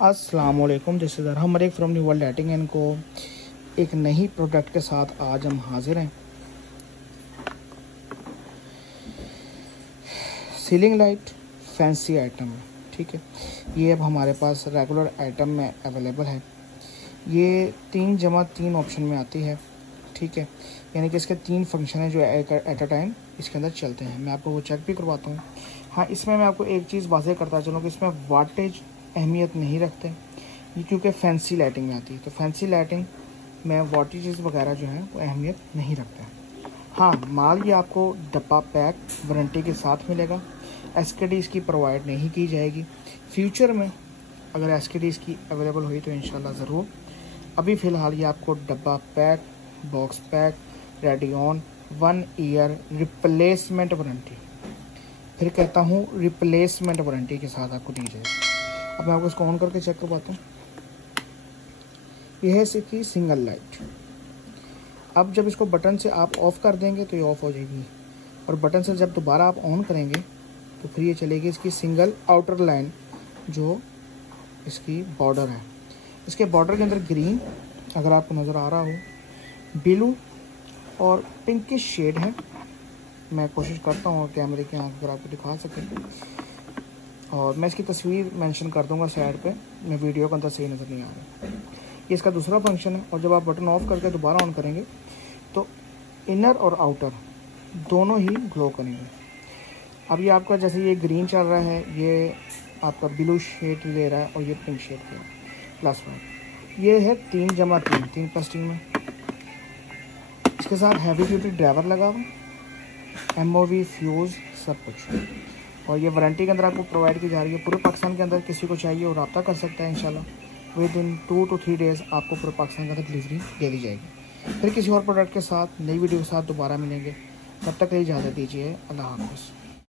अस्सलाम वालेकुम, this is Arham Malik from New World Lighting and co. एक नई प्रोडक्ट के साथ आज हम हाजिर हैं। सीलिंग लाइट फैंसी आइटम है, ठीक है। ये अब हमारे पास रेगुलर आइटम में अवेलेबल है। ये 3+3 ऑप्शन में आती है, ठीक है। यानी कि इसके 3 फंक्शन है जो एट अ टाइम इसके अंदर चलते हैं। मैं आपको वो चेक भी करवाता हूँ। हाँ, इसमें मैं आपको एक चीज़ वाज़ेह करता चलूँ कि इसमें वाटेज अहमियत नहीं रखते, ये क्योंकि फैंसी लाइटिंग में आती है। तो फैंसी लाइटिंग में वाटेजेस वगैरह जो है वो अहमियत नहीं रखते हैं। हाँ, माल ये आपको डब्बा पैक वारंटी के साथ मिलेगा। एसकेडी इसकी प्रोवाइड नहीं की जाएगी। फ्यूचर में अगर एसकेडी इसकी अवेलेबल हुई तो इंशाल्लाह ज़रूर। अभी फ़िलहाल ये आपको डब्बा pack, box pack, ready on, 1 year replacement warranty, फिर कहता हूँ रिप्लेसमेंट वारंटी के साथ आपको दी जाएगी। अब मैं आपको इसको ऑन करके चेक करवाता हूँ। यह है इसकी सिंगल लाइट। अब जब इसको बटन से आप ऑफ़ कर देंगे तो ये ऑफ़ हो जाएगी, और बटन से जब दोबारा आप ऑन करेंगे तो फिर ये चलेगी इसकी सिंगल आउटर लाइन, जो इसकी बॉर्डर है। इसके बॉर्डर के अंदर ग्रीन, अगर आपको नज़र आ रहा हो, ब्लू और पिंकिश शेड है। मैं कोशिश करता हूँ कैमरे के यहाँ अगर आपको दिखा सकें, और मैं इसकी तस्वीर मेंशन कर दूंगा साइड पे। मैं वीडियो के अंदर सही नज़र नहीं आ रहा। ये इसका दूसरा फंक्शन है, और जब आप बटन ऑफ करके दोबारा ऑन करेंगे तो इनर और आउटर दोनों ही ग्लो करेंगे। अब ये आपका जैसे ये ग्रीन चल रहा है, ये आपका ब्लू शेड ले रहा है, और ये पिंक शेड ले रहा है +1। ये है 3+3, 3+3 में। इसके साथ हैवी ड्यूटी ड्राइवर लगा हुआ, MOV फ्यूज़ सब कुछ, और ये वारंटी के अंदर आपको प्रोवाइड की जा रही है। पूरे पाकिस्तान के अंदर किसी को चाहिए और रब्ता कर सकता है। इंशाल्लाह विद इन 2 to 3 डेज़ आपको पूरे पाकिस्तान के अंदर डिलीवरी दे दी जाएगी। फिर किसी और प्रोडक्ट के साथ, नई वीडियो के साथ दोबारा मिलेंगे। तब तक के लिए इजाज़त दीजिए। अल्लाह हाफ़िज़।